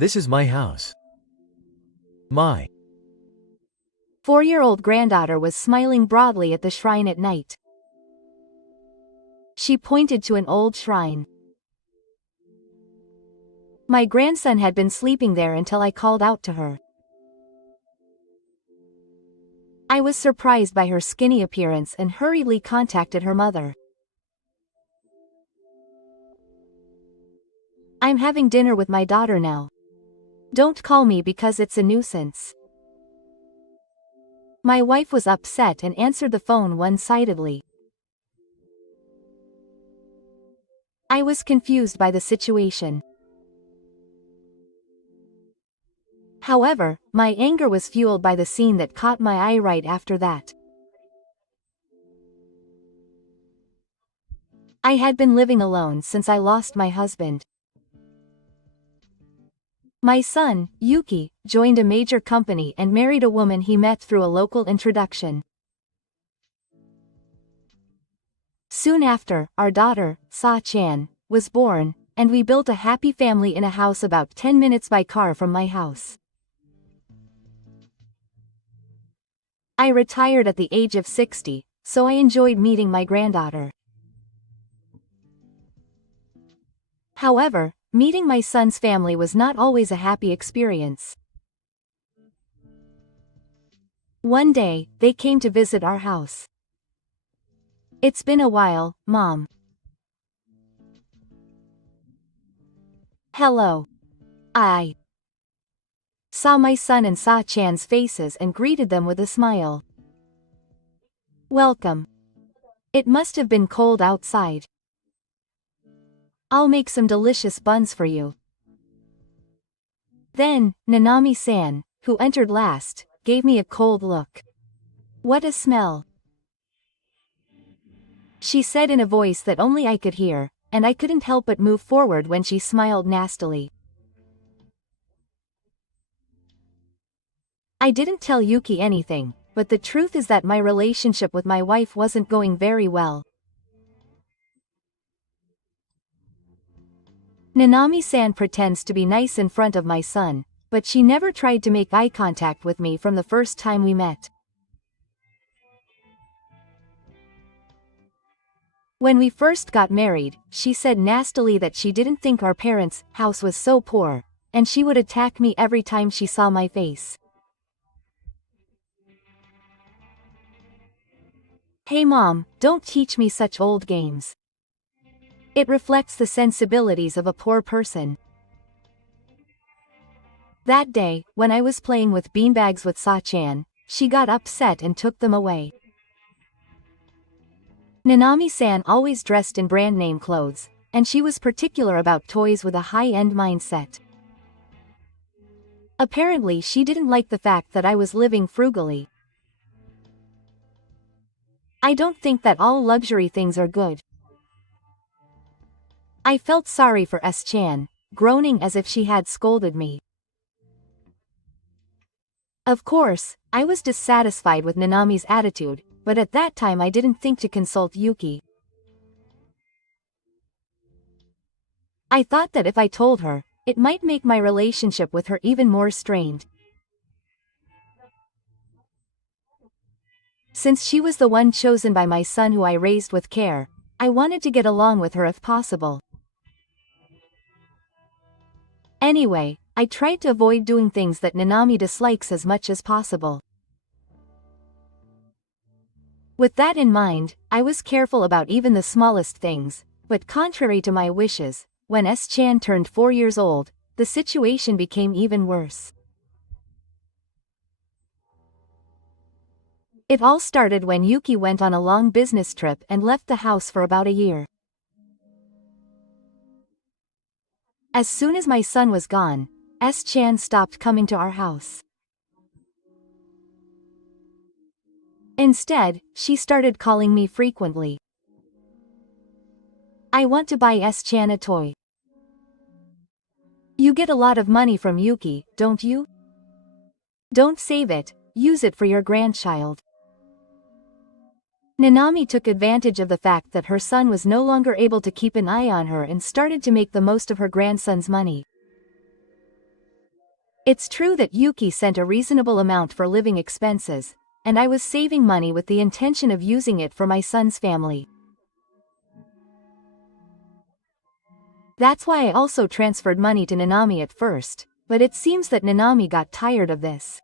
This is my house. My 4-year-old granddaughter was smiling broadly at the shrine at night. She pointed to an old shrine. My grandson had been sleeping there until I called out to her. I was surprised by her skinny appearance and hurriedly contacted her mother. I'm having dinner with my daughter now. Don't call me because it's a nuisance. My wife was upset and answered the phone one-sidedly. I was confused by the situation. However, my anger was fueled by the scene that caught my eye right after that. I had been living alone since I lost my husband. My son, Yuki, joined a major company and married a woman he met through a local introduction. Soon after, our daughter, Sa-chan, was born, and we built a happy family in a house about 10 minutes by car from my house. I retired at the age of 60, so I enjoyed meeting my granddaughter. However, meeting my son's family was not always a happy experience. One day, they came to visit our house. It's been a while, Mom. Hello. I saw my son and Sa-chan's faces and greeted them with a smile. Welcome. It must have been cold outside. I'll make some delicious buns for you. Then, Nanami-san, who entered last, gave me a cold look. What a smell. She said in a voice that only I could hear, and I couldn't help but move forward when she smiled nastily. I didn't tell Yuki anything, but the truth is that my relationship with my wife wasn't going very well. Nanami-san pretends to be nice in front of my son, but she never tried to make eye contact with me from the first time we met. When we first got married, she said nastily that she didn't think our parents' house was so poor, and she would attack me every time she saw my face. Hey Mom, don't teach me such old games. It reflects the sensibilities of a poor person. That day, when I was playing with beanbags with Sa-chan, she got upset and took them away. Nanami-san always dressed in brand name clothes, and she was particular about toys with a high-end mindset. Apparently she didn't like the fact that I was living frugally. I don't think that all luxury things are good. I felt sorry for S-chan, groaning as if she had scolded me. Of course, I was dissatisfied with Nanami's attitude, but at that time I didn't think to consult Yuki. I thought that if I told her, it might make my relationship with her even more strained. Since she was the one chosen by my son who I raised with care, I wanted to get along with her if possible. Anyway, I tried to avoid doing things that Nanami dislikes as much as possible. With that in mind, I was careful about even the smallest things, but contrary to my wishes, when S-chan turned 4 years old, the situation became even worse. It all started when Yuki went on a long business trip and left the house for about a year. As soon as my son was gone, S-chan stopped coming to our house. Instead, she started calling me frequently. I want to buy S-chan a toy. You get a lot of money from Yuki, don't you? Don't save it, use it for your grandchild. Nanami took advantage of the fact that her son was no longer able to keep an eye on her and started to make the most of her grandson's money. It's true that Yuki sent a reasonable amount for living expenses, and I was saving money with the intention of using it for my son's family. That's why I also transferred money to Nanami at first, but it seems that Nanami got tired of this.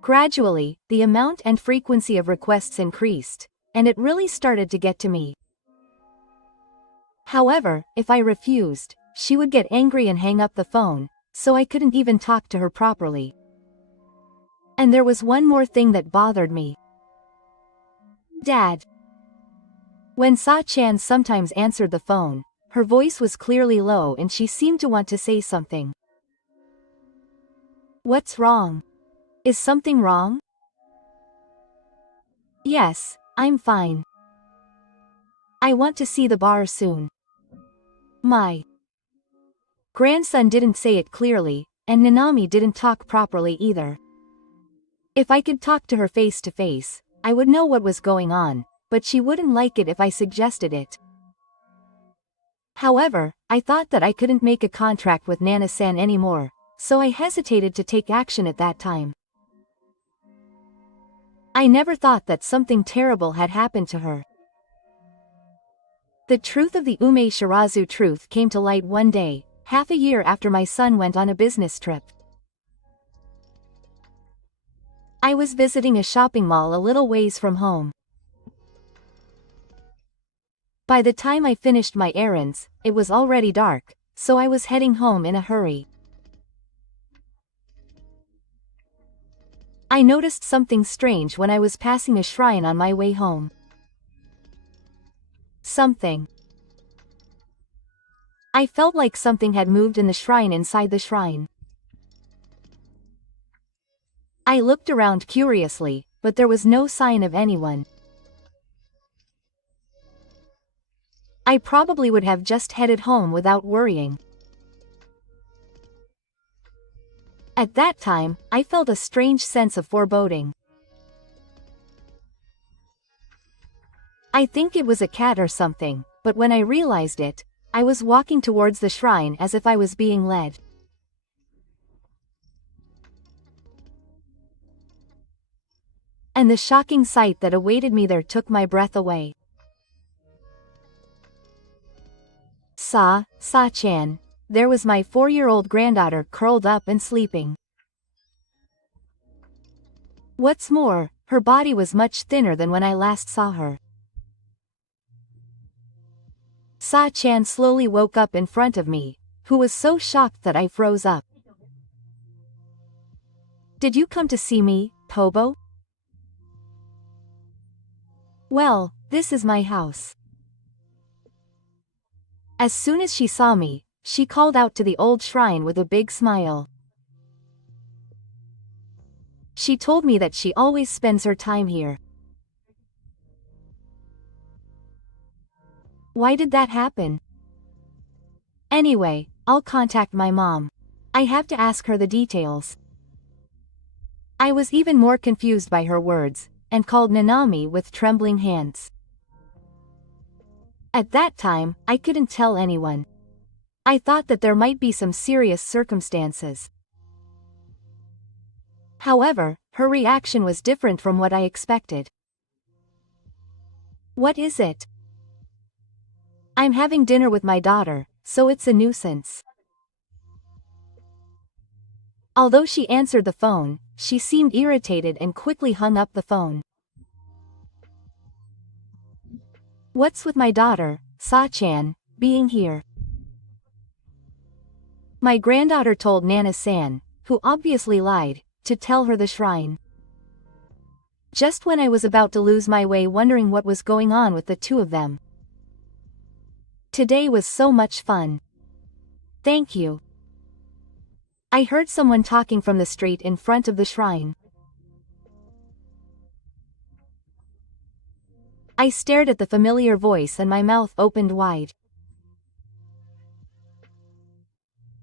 Gradually, the amount and frequency of requests increased, and it really started to get to me. However, if I refused, she would get angry and hang up the phone, so I couldn't even talk to her properly. And there was one more thing that bothered me. Dad. When Sa-chan sometimes answered the phone, her voice was clearly low and she seemed to want to say something. What's wrong? Is something wrong? Yes, I'm fine. I want to see the bar soon. My grandson didn't say it clearly, and Nanami didn't talk properly either. If I could talk to her face to face, I would know what was going on, but she wouldn't like it if I suggested it. However, I thought that I couldn't make a contract with Nana-san anymore, so I hesitated to take action at that time. I never thought that something terrible had happened to her. The truth of the Ume Shirazu truth came to light one day, half a year after my son went on a business trip. I was visiting a shopping mall a little ways from home. By the time I finished my errands, it was already dark, so I was heading home in a hurry. I noticed something strange when I was passing a shrine on my way home. I felt like something had moved in the shrine inside the shrine. I looked around curiously, but there was no sign of anyone. I probably would have just headed home without worrying. At that time, I felt a strange sense of foreboding. I think it was a cat or something, but when I realized it, I was walking towards the shrine as if I was being led. And the shocking sight that awaited me there took my breath away. Sa-chan, there was my 4-year-old granddaughter curled up and sleeping. What's more, her body was much thinner than when I last saw her. Sa-chan slowly woke up in front of me, who was so shocked that I froze up. Did you come to see me, Tobo? Well, this is my house. As soon as she saw me, she called out to the old shrine with a big smile. She told me that she always spends her time here. Why did that happen? Anyway, I'll contact my mom. I have to ask her the details. I was even more confused by her words, and called Nanami with trembling hands. At that time, I couldn't tell anyone. I thought that there might be some serious circumstances. However, her reaction was different from what I expected. What is it? I'm having dinner with my daughter, so it's a nuisance. Although she answered the phone, she seemed irritated and quickly hung up the phone. What's with my daughter, Sa-chan, being here? My granddaughter told Nana-san, who obviously lied, to tell her the shrine. Just when I was about to lose my way wondering what was going on with the two of them. Today was so much fun. Thank you. I heard someone talking from the street in front of the shrine. I stared at the familiar voice and my mouth opened wide.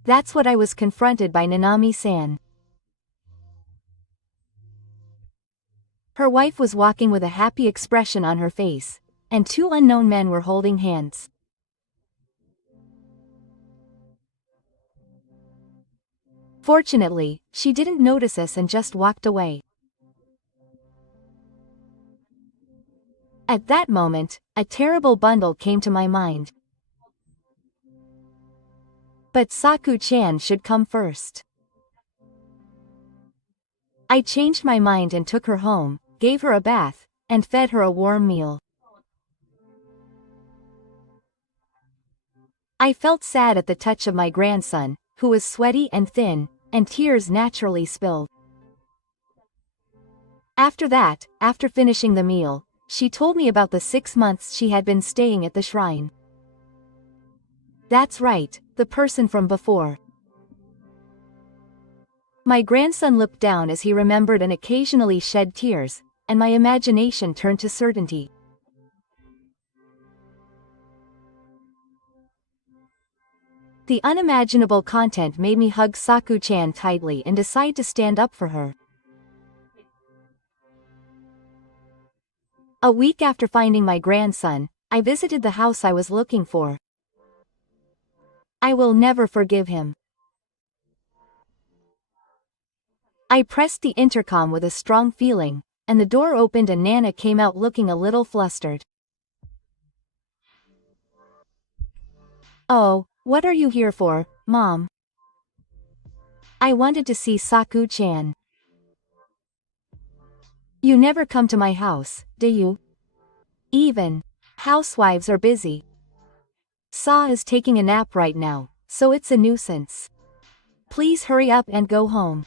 That's what I was confronted by Nanami-san. Her wife was walking with a happy expression on her face, and two unknown men were holding hands. Fortunately, she didn't notice us and just walked away. At that moment, a terrible bundle came to my mind. But Saku-chan should come first. I changed my mind and took her home, gave her a bath, and fed her a warm meal. I felt sad at the touch of my grandson, who was sweaty and thin, and tears naturally spilled. After that, after finishing the meal, she told me about the 6 months she had been staying at the shrine. That's right, the person from before. My grandson looked down as he remembered and occasionally shed tears, and my imagination turned to certainty. The unimaginable content made me hug Saku-chan tightly and decide to stand up for her. A week after finding my grandson, I visited the house I was looking for. I will never forgive him. I pressed the intercom with a strong feeling, and the door opened and Nana came out looking a little flustered. "Oh, what are you here for, Mom?" "I wanted to see Saku-chan." "You never come to my house, do you? Even housewives are busy. Sa is taking a nap right now, so it's a nuisance. Please hurry up and go home."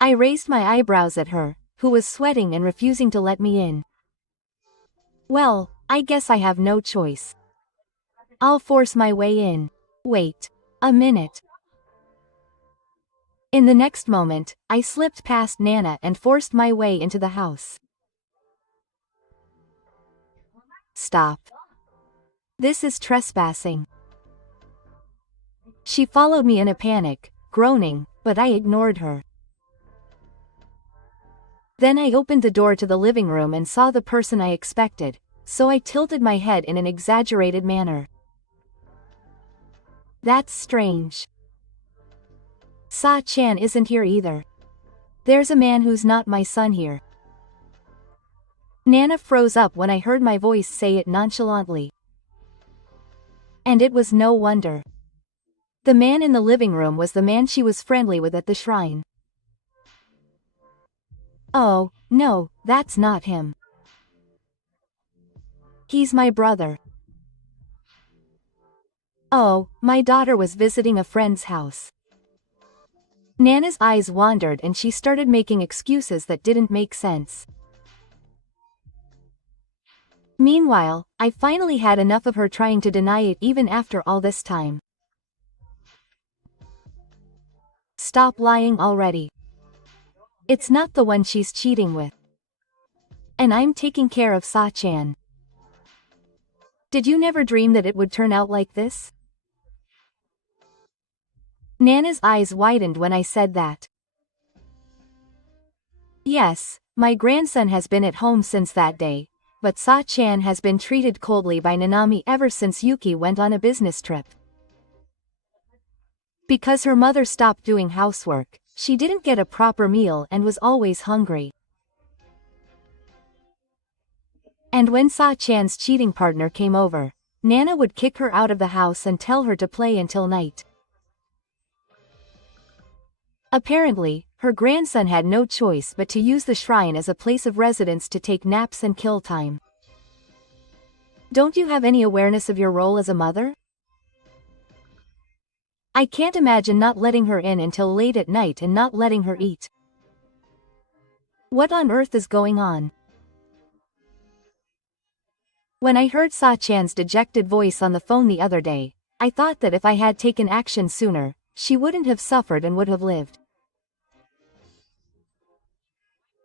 I raised my eyebrows at her, who was sweating and refusing to let me in. "Well, I guess I have no choice. I'll force my way in. Wait a minute." In the next moment, I slipped past Nana and forced my way into the house. "Stop. This is trespassing." She followed me in a panic, groaning, but I ignored her. Then I opened the door to the living room and saw the person I expected, so I tilted my head in an exaggerated manner. "That's strange. Sa-chan isn't here either. There's a man who's not my son here." Nana froze up when I heard my voice say it nonchalantly. And it was no wonder. The man in the living room was the man she was friendly with at the shrine. "Oh, no, that's not him. He's my brother." "Oh, my daughter was visiting a friend's house." Nana's eyes wandered and she started making excuses that didn't make sense. Meanwhile, I finally had enough of her trying to deny it even after all this time. "Stop lying already. It's not the one she's cheating with. And I'm taking care of Sa-chan. Did you never dream that it would turn out like this?" Nana's eyes widened when I said that. "Yes, my grandson has been at home since that day, but Sa-chan has been treated coldly by Nanami ever since Yuki went on a business trip. Because her mother stopped doing housework, she didn't get a proper meal and was always hungry. And when Sa-chan's cheating partner came over, Nana would kick her out of the house and tell her to play until night. Apparently, her grandson had no choice but to use the shrine as a place of residence to take naps and kill time. Don't you have any awareness of your role as a mother? I can't imagine not letting her in until late at night and not letting her eat. What on earth is going on?" When I heard Sa-chan's dejected voice on the phone the other day, I thought that if I had taken action sooner, she wouldn't have suffered and would have lived.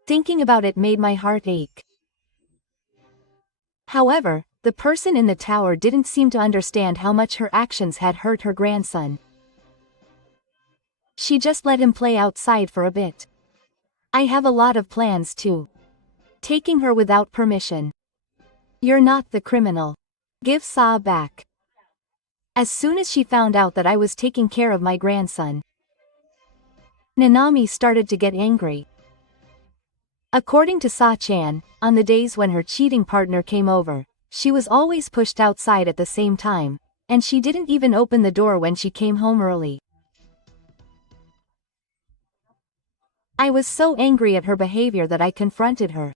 Thinking about it made my heart ache. However, the person in the tower didn't seem to understand how much her actions had hurt her grandson. She just let him play outside for a bit. I have a lot of plans too. Taking her without permission. You're not the criminal. Give Sa back. as soon as she found out that I was taking care of my grandson. Nanami started to get angry. According to Sa-chan, on the days when her cheating partner came over, she was always pushed outside at the same time, and she didn't even open the door when she came home early. I was so angry at her behavior that I confronted her.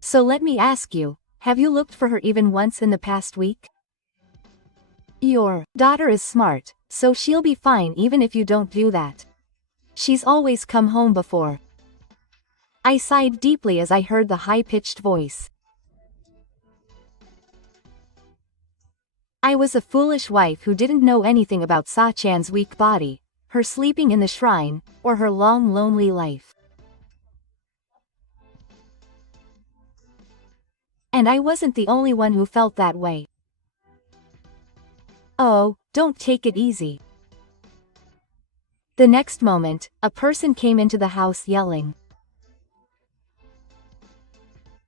So let me ask you, have you looked for her even once in the past week? Your daughter is smart, so she'll be fine even if you don't do that. She's always come home before. I sighed deeply as I heard the high-pitched voice. I was a foolish wife who didn't know anything about Sa-chan's weak body, her sleeping in the shrine, or her long lonely life. And I wasn't the only one who felt that way. Oh, don't take it easy. The next moment, a person came into the house yelling.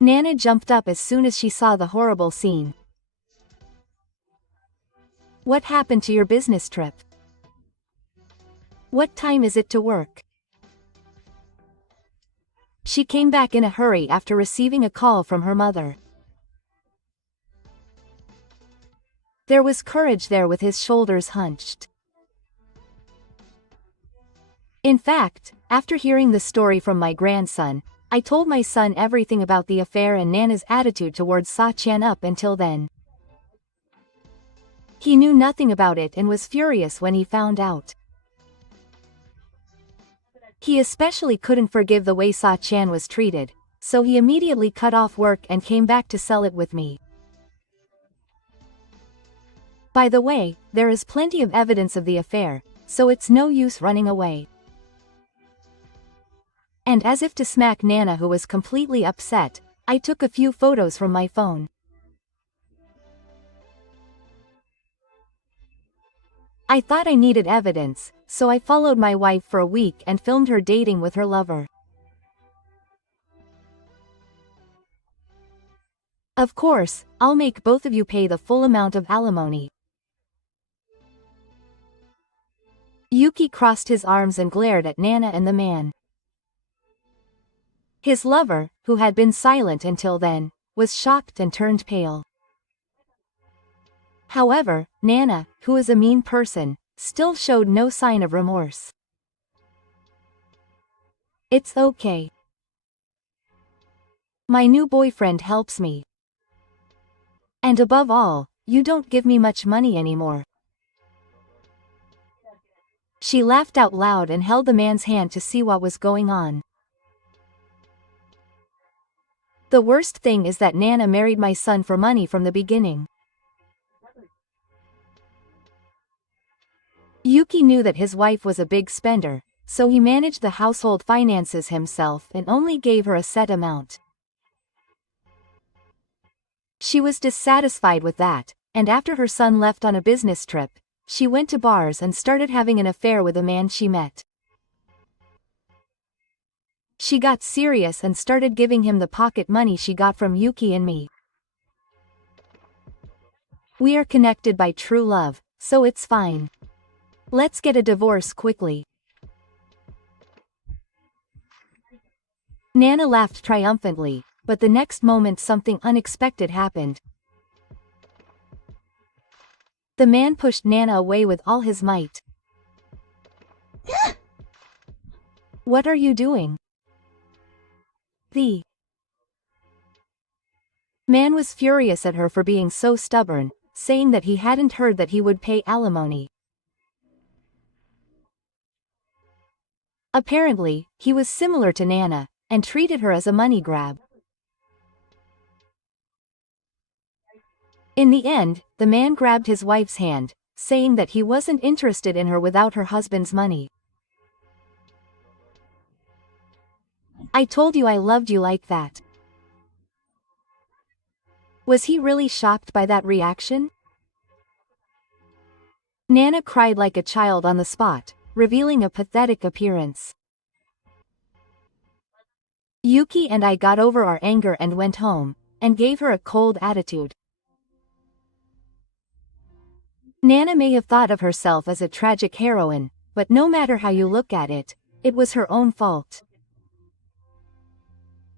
Nana jumped up as soon as she saw the horrible scene. What happened to your business trip? What time is it to work? She came back in a hurry after receiving a call from her mother. There was courage there with his shoulders hunched. In fact, after hearing the story from my grandson, I told my son everything about the affair and Nana's attitude towards Sa-chan up until then. He knew nothing about it and was furious when he found out. He especially couldn't forgive the way Sa-chan was treated, so he immediately cut off work and came back to sell it with me. By the way, there is plenty of evidence of the affair, so it's no use running away. And as if to smack Nana, who was completely upset, I took a few photos from my phone. I thought I needed evidence, so I followed my wife for a week and filmed her dating with her lover. Of course, I'll make both of you pay the full amount of alimony. Yuki crossed his arms and glared at Nana and the man. His lover, who had been silent until then, was shocked and turned pale. However, Nana, who is a mean person, still showed no sign of remorse. It's okay. My new boyfriend helps me. And above all, you don't give me much money anymore. She laughed out loud and held the man's hand to see what was going on. The worst thing is that Nana married my son for money from the beginning. Yuki knew that his wife was a big spender, so he managed the household finances himself and only gave her a set amount. She was dissatisfied with that, and after her son left on a business trip, she went to bars and started having an affair with a man she met. She got serious and started giving him the pocket money she got from Yuki and me. We are connected by true love, so it's fine. Let's get a divorce quickly. Nana laughed triumphantly, but the next moment something unexpected happened. The man pushed Nana away with all his might. What are you doing? The man was furious at her for being so stubborn, saying that he hadn't heard that he would pay alimony. Apparently, he was similar to Nana, and treated her as a money grab. In the end, the man grabbed his wife's hand, saying that he wasn't interested in her without her husband's money. I told you I loved you like that. Was he really shocked by that reaction? Nana cried like a child on the spot, revealing a pathetic appearance. Yuki and I got over our anger and went home, and gave her a cold attitude. Nana may have thought of herself as a tragic heroine, but no matter how you look at it, it was her own fault.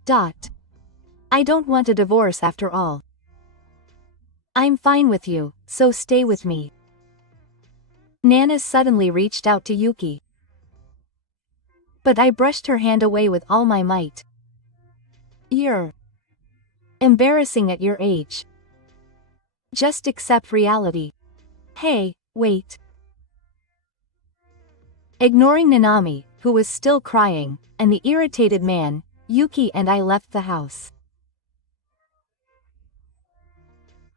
I don't want a divorce after all. I'm fine with you, so stay with me. Nana suddenly reached out to Yuki. But I brushed her hand away with all my might. You're embarrassing at your age. Just accept reality. Hey, wait. Ignoring Nanami, who was still crying, and the irritated man, Yuki and I left the house.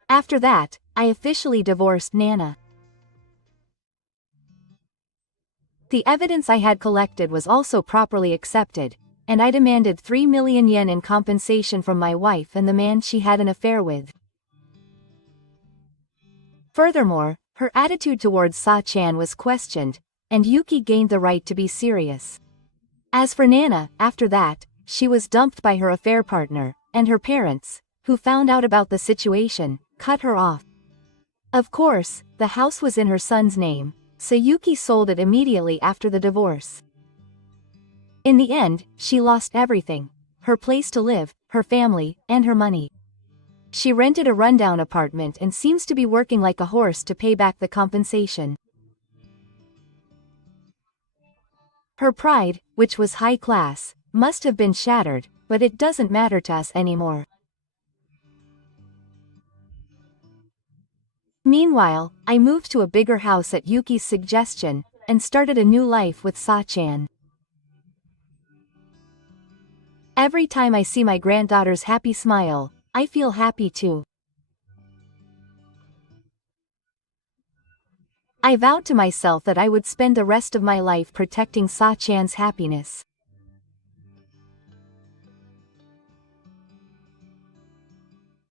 After that, I officially divorced Nana. The evidence I had collected was also properly accepted, and I demanded 3 million yen in compensation from my wife and the man she had an affair with. Furthermore, her attitude towards Sa-chan was questioned, and Yuki gained the right to be serious. As for Nana, after that, she was dumped by her affair partner, and her parents, who found out about the situation, cut her off. Of course, the house was in her son's name, so Yuki sold it immediately after the divorce. In the end, she lost everything: her place to live, her family, and her money. She rented a rundown apartment and seems to be working like a horse to pay back the compensation. Her pride, which was high class, must have been shattered, but it doesn't matter to us anymore. Meanwhile, I moved to a bigger house at Yuki's suggestion, and started a new life with Sa-chan. Every time I see my granddaughter's happy smile, I feel happy too. I vowed to myself that I would spend the rest of my life protecting Sa-chan's happiness.